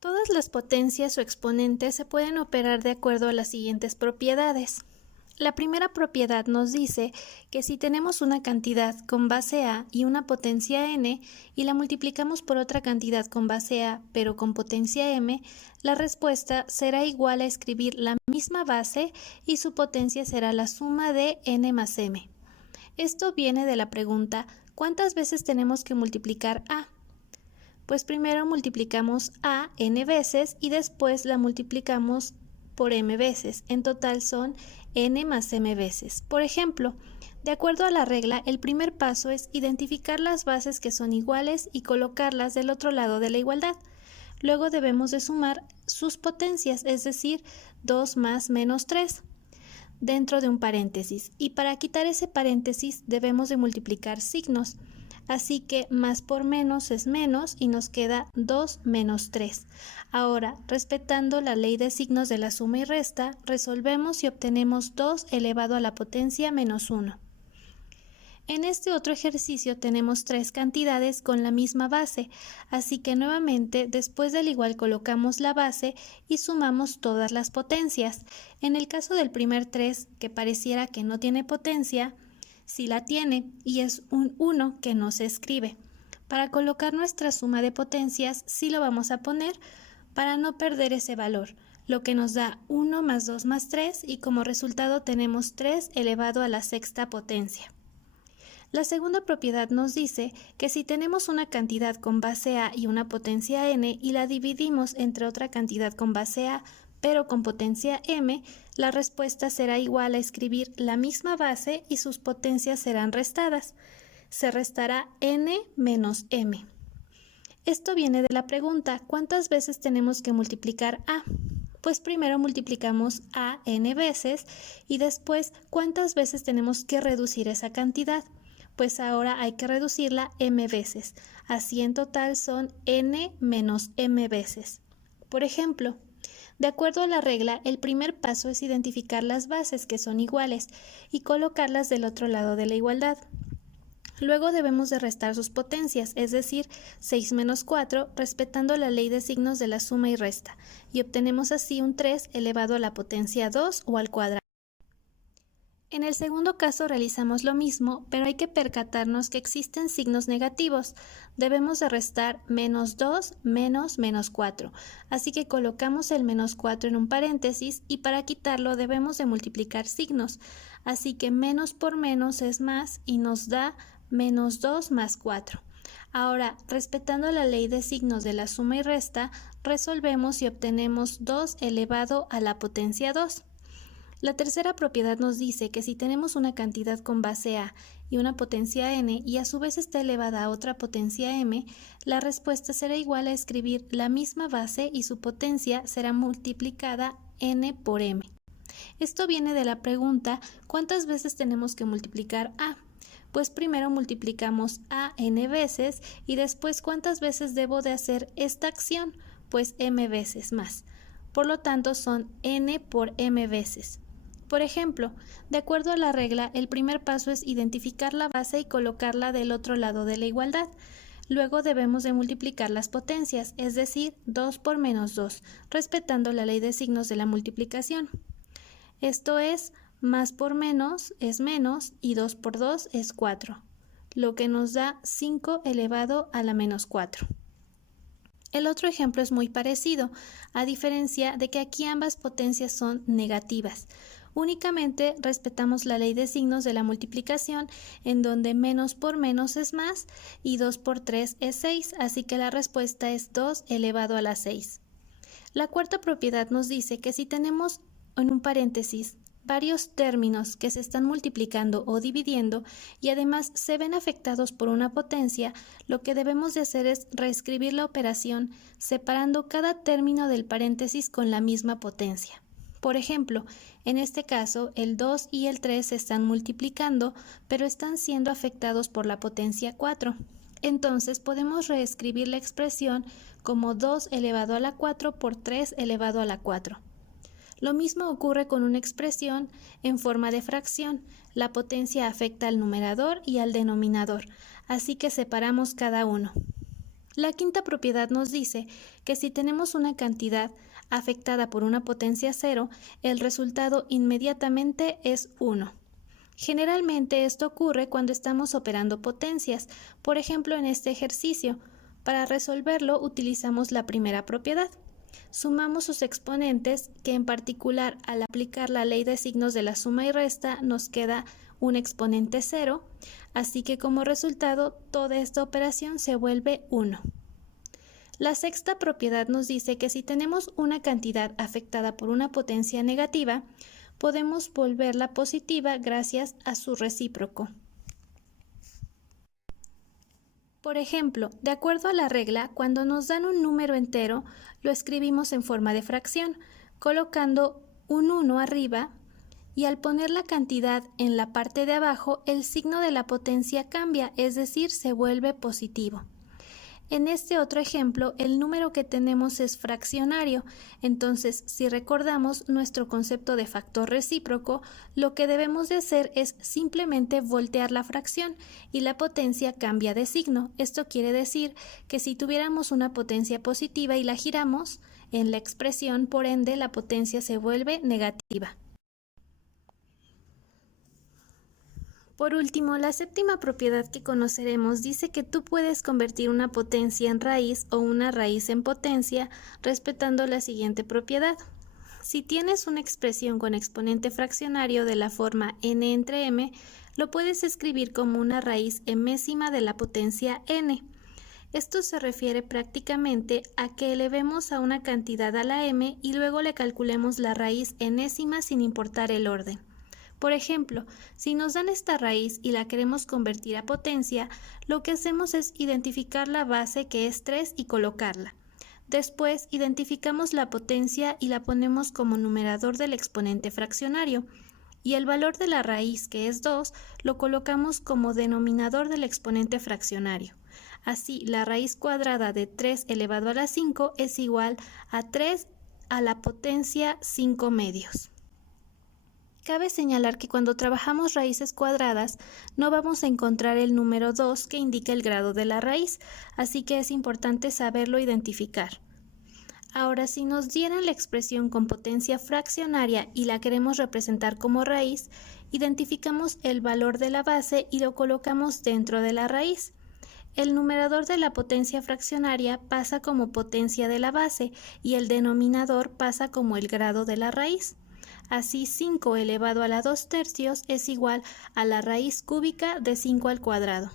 Todas las potencias o exponentes se pueden operar de acuerdo a las siguientes propiedades. La primera propiedad nos dice que si tenemos una cantidad con base A y una potencia n y la multiplicamos por otra cantidad con base A pero con potencia m, la respuesta será igual a escribir la misma base y su potencia será la suma de n más m. Esto viene de la pregunta ¿cuántas veces tenemos que multiplicar A? Pues primero multiplicamos A n veces y después la multiplicamos por m veces. En total son n más m veces. Por ejemplo, de acuerdo a la regla, el primer paso es identificar las bases que son iguales y colocarlas del otro lado de la igualdad. Luego debemos de sumar sus potencias, es decir, 2 más menos 3, dentro de un paréntesis. Y para quitar ese paréntesis debemos de multiplicar signos. Así que más por menos es menos y nos queda 2 menos 3. Ahora, respetando la ley de signos de la suma y resta, resolvemos y obtenemos 2 elevado a la potencia menos 1. En este otro ejercicio tenemos tres cantidades con la misma base, así que nuevamente después del igual colocamos la base y sumamos todas las potencias. En el caso del primer 3, que pareciera que no tiene potencia, sí la tiene y es un 1 que no se escribe. Para colocar nuestra suma de potencias sí lo vamos a poner para no perder ese valor, lo que nos da 1 más 2 más 3 y como resultado tenemos 3 elevado a la sexta potencia. La segunda propiedad nos dice que si tenemos una cantidad con base A y una potencia n y la dividimos entre otra cantidad con base A pero con potencia m, la respuesta será igual a escribir la misma base y sus potencias serán restadas. Se restará n menos m. Esto viene de la pregunta, ¿cuántas veces tenemos que multiplicar A? Pues primero multiplicamos A n veces y después, ¿cuántas veces tenemos que reducir esa cantidad? Pues ahora hay que reducirla m veces. Así en total son n menos m veces. Por ejemplo, de acuerdo a la regla, el primer paso es identificar las bases que son iguales y colocarlas del otro lado de la igualdad. Luego debemos de restar sus potencias, es decir, 6 menos 4, respetando la ley de signos de la suma y resta, y obtenemos así un 3 elevado a la potencia 2 o al cuadrado. En el segundo caso realizamos lo mismo, pero hay que percatarnos que existen signos negativos. Debemos de restar menos 2 menos menos 4. Así que colocamos el menos 4 en un paréntesis y para quitarlo debemos de multiplicar signos. Así que menos por menos es más y nos da menos 2 más 4. Ahora, respetando la ley de signos de la suma y resta, resolvemos y obtenemos 2 elevado a la potencia 2. La tercera propiedad nos dice que si tenemos una cantidad con base A y una potencia n y a su vez está elevada a otra potencia m, la respuesta será igual a escribir la misma base y su potencia será multiplicada n por m. Esto viene de la pregunta ¿cuántas veces tenemos que multiplicar A? Pues primero multiplicamos a n veces y después ¿cuántas veces debo de hacer esta acción? Pues m veces más. Por lo tanto son n por m veces. Por ejemplo, de acuerdo a la regla, el primer paso es identificar la base y colocarla del otro lado de la igualdad. Luego debemos de multiplicar las potencias, es decir, 2 por menos 2, respetando la ley de signos de la multiplicación. Esto es, más por menos es menos y 2 por 2 es 4, lo que nos da 5 elevado a la menos 4. El otro ejemplo es muy parecido, a diferencia de que aquí ambas potencias son negativas. Únicamente respetamos la ley de signos de la multiplicación, en donde menos por menos es más y 2 por 3 es 6, así que la respuesta es 2 elevado a la 6. La cuarta propiedad nos dice que si tenemos en un paréntesis varios términos que se están multiplicando o dividiendo y además se ven afectados por una potencia, lo que debemos de hacer es reescribir la operación separando cada término del paréntesis con la misma potencia. Por ejemplo, en este caso el 2 y el 3 se están multiplicando, pero están siendo afectados por la potencia 4. Entonces podemos reescribir la expresión como 2 elevado a la 4 por 3 elevado a la 4. Lo mismo ocurre con una expresión en forma de fracción. La potencia afecta al numerador y al denominador, así que separamos cada uno. La quinta propiedad nos dice que si tenemos una cantidad afectada por una potencia 0, el resultado inmediatamente es 1. Generalmente esto ocurre cuando estamos operando potencias, por ejemplo en este ejercicio. Para resolverlo utilizamos la primera propiedad. Sumamos sus exponentes, que en particular al aplicar la ley de signos de la suma y resta nos queda un exponente 0, así que como resultado toda esta operación se vuelve 1. La sexta propiedad nos dice que si tenemos una cantidad afectada por una potencia negativa, podemos volverla positiva gracias a su recíproco. Por ejemplo, de acuerdo a la regla, cuando nos dan un número entero, lo escribimos en forma de fracción, colocando un 1 arriba, y al poner la cantidad en la parte de abajo, el signo de la potencia cambia, es decir, se vuelve positivo. En este otro ejemplo, el número que tenemos es fraccionario, entonces si recordamos nuestro concepto de factor recíproco, lo que debemos de hacer es simplemente voltear la fracción y la potencia cambia de signo. Esto quiere decir que si tuviéramos una potencia positiva y la giramos en la expresión, por ende la potencia se vuelve negativa. Por último, la séptima propiedad que conoceremos dice que tú puedes convertir una potencia en raíz o una raíz en potencia respetando la siguiente propiedad. Si tienes una expresión con exponente fraccionario de la forma n entre m, lo puedes escribir como una raíz enésima de la potencia n. Esto se refiere prácticamente a que elevemos a una cantidad a la m y luego le calculemos la raíz enésima sin importar el orden. Por ejemplo, si nos dan esta raíz y la queremos convertir a potencia, lo que hacemos es identificar la base, que es 3, y colocarla. Después identificamos la potencia y la ponemos como numerador del exponente fraccionario, y el valor de la raíz, que es 2, lo colocamos como denominador del exponente fraccionario. Así, la raíz cuadrada de 3 elevado a la 5 es igual a 3 a la potencia 5 medios. Cabe señalar que cuando trabajamos raíces cuadradas no vamos a encontrar el número 2 que indica el grado de la raíz, así que es importante saberlo identificar. Ahora, si nos dieran la expresión con potencia fraccionaria y la queremos representar como raíz, identificamos el valor de la base y lo colocamos dentro de la raíz. El numerador de la potencia fraccionaria pasa como potencia de la base y el denominador pasa como el grado de la raíz. Así, 5 elevado a la 2 tercios es igual a la raíz cúbica de 5 al cuadrado.